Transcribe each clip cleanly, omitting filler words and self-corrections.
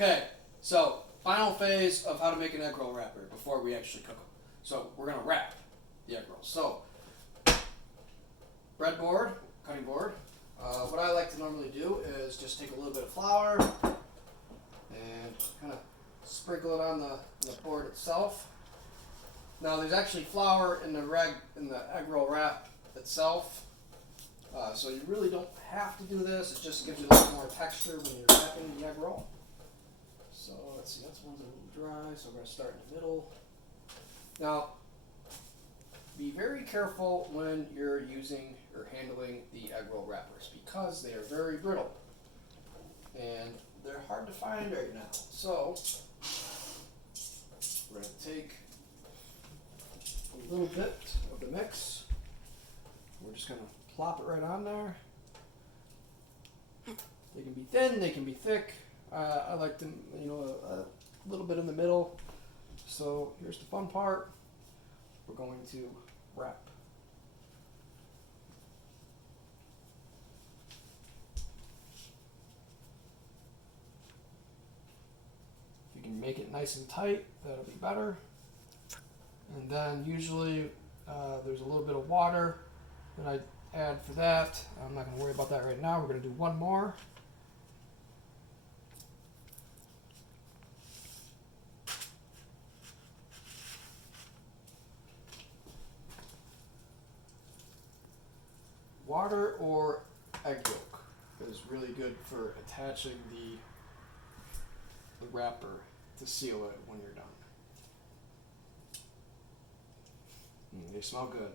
Okay, so final phase of how to make an egg roll wrapper before we actually cook them. So we're gonna wrap the egg rolls. So breadboard, cutting board. What I like to normally do is just take a little bit of flour and kind of sprinkle it on the board itself. Now there's actually flour in the egg roll wrap itself, so you really don't have to do this. It just gives you a little more texture when you're wrapping the egg roll. So let's see, that's one's a little dry, so we're going to start in the middle. Now, be very careful when you're using or handling the egg roll wrappers because they are very brittle and they're hard to find right now. So we're going to take a little bit of the mix. We're just going to plop it right on there. They can be thin, they can be thick. I like them, a little bit in the middle. So here's the fun part. We're going to wrap. If you can make it nice and tight, that'll be better. And then usually there's a little bit of water that I add for that. I'm not going to worry about that right now. We're going to do one more. Water or egg yolk is really good for attaching the wrapper to seal it when you're done. They smell good.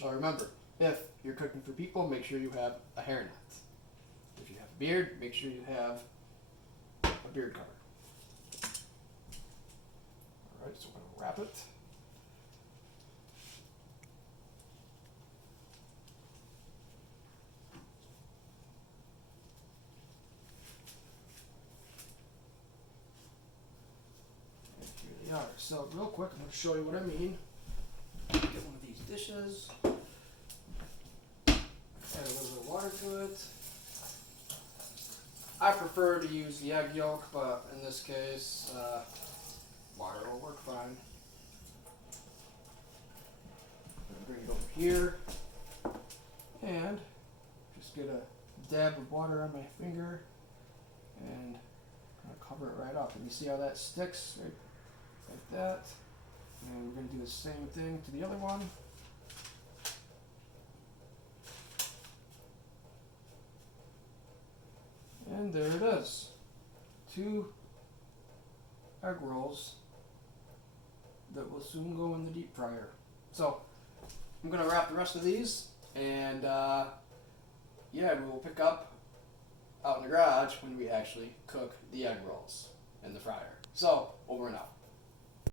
Now remember, if you're cooking for people, make sure you have a hairnet. If you have a beard, make sure you have a beard cover. Alright, so we're going to wrap it. And here they are. So real quick, I'm going to show you what I mean. Get one of these dishes. Add a little bit of water to it. I prefer to use the egg yolk, but in this case, water will work fine. I'm going to bring it over here and just get a dab of water on my finger and kind of cover it right up. And you see how that sticks right like that. And we're going to do the same thing to the other one. And there it is. 2 egg rolls that will soon go in the deep fryer. So I'm going to wrap the rest of these and we will pick up out in the garage when we actually cook the egg rolls in the fryer. So over and out.